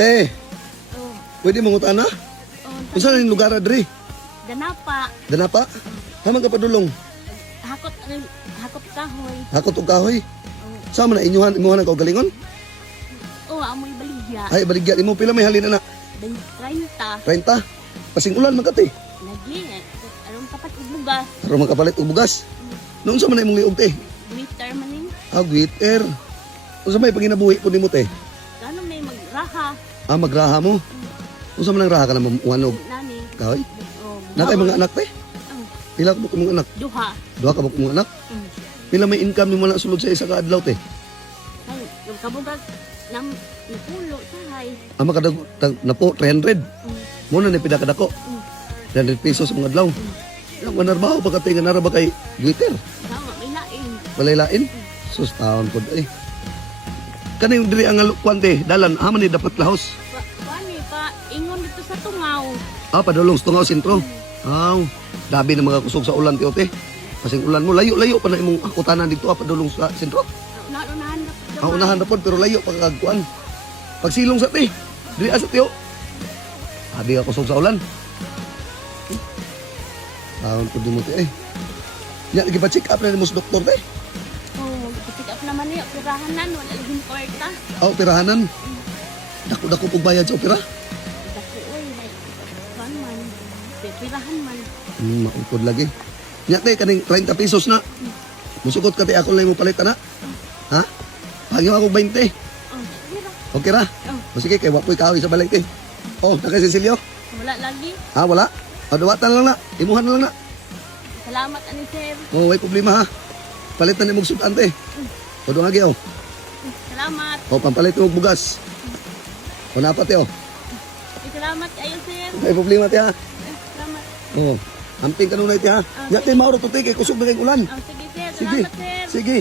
Te, Oh, pwede mangutan na? oh, Unsa na yung lugar adri? ganapa. Ganapa? Haman ka padulong. Hakot kahoy. Hakot og kahoy. Oh, Sama na imuhan ang kaugalingon? oh amoy baligya. Ay, baligya imo pila may halin na. 30. 30. Pasing ulan man kati. Lagi. Aron kapat og bugas. Aron makapalit og bugas. Noon sa man imong liog te? Twitter maning. Ah, Twitter. Unsa may panginabuhi po nimo te? Gano may magraha. Ah, magraha mo. Unsa man ang raha ka na mamuanog? Nani. Kahoy. Oh, Nakay mga anak te? Oh, Pila ka mga anak? duha. Duha ka ba mga anak? Mm. Pila may income nimo na sulod sa isa ka adlaw te? Ay, yung kabugag nam napulo sahay. Ah, makadag na po 300. Muna ni pida kadako. 300 pesos mga adlaw. Lang manarbaho pa ka nga nara ba kay Twitter? Sama may lain. Walay lain. Sus taon pod ay. Kani yung diri ang kwante, dalan haman ni dapat lahos. Wani pa ingon dito sa tungaw. Ah, padulong sa Tungaw sentro. Aw, dabi na mga kusog sa ulan ti ote. Kasing ulan mo layo-layo pa na imong akutanan dito padulong sa sentro. Naunahan na po. Ang unahan na pod pero layo pa kagkuan. Pagsilong sa ti. Diri asa tiyo. Abi ka kusog sa ulan. Taon po di mo ti eh. Ya, nagpa-check up na ni mos doktor te. Oh, pick up naman niya. Pirahan na. Wala laging kwarta. Aw, pirahanan. Dako-dako pug bayad sa opera. Dako, oy. Kuan man. Pirahan man. Maupod lagi. Nya te kaning 30 pesos na. Musugot ka te ako lang mo palit na. Ha? Pagyo ako 20. Oh, pira. Okay ra? Oh, O sige kay wapoy kahoy sa balay te. Oh, naka Cecilio. wala lagi. Ah, wala. Adawatan lang na. Imuhan lang na. Salamat ani sir. Oh, way problema ha. Palitan ni mong sudan te. O doon lagi oh. Salamat. O pampalit mo bugas. O napat te oh. Salamat kayo sir. May problema te ha. Salamat. Oh. Amping kanunay te ha. Nya te mauro to te kay kusog na kay ulan. Oh, sige sir. Sige. Salamat sir. Sige.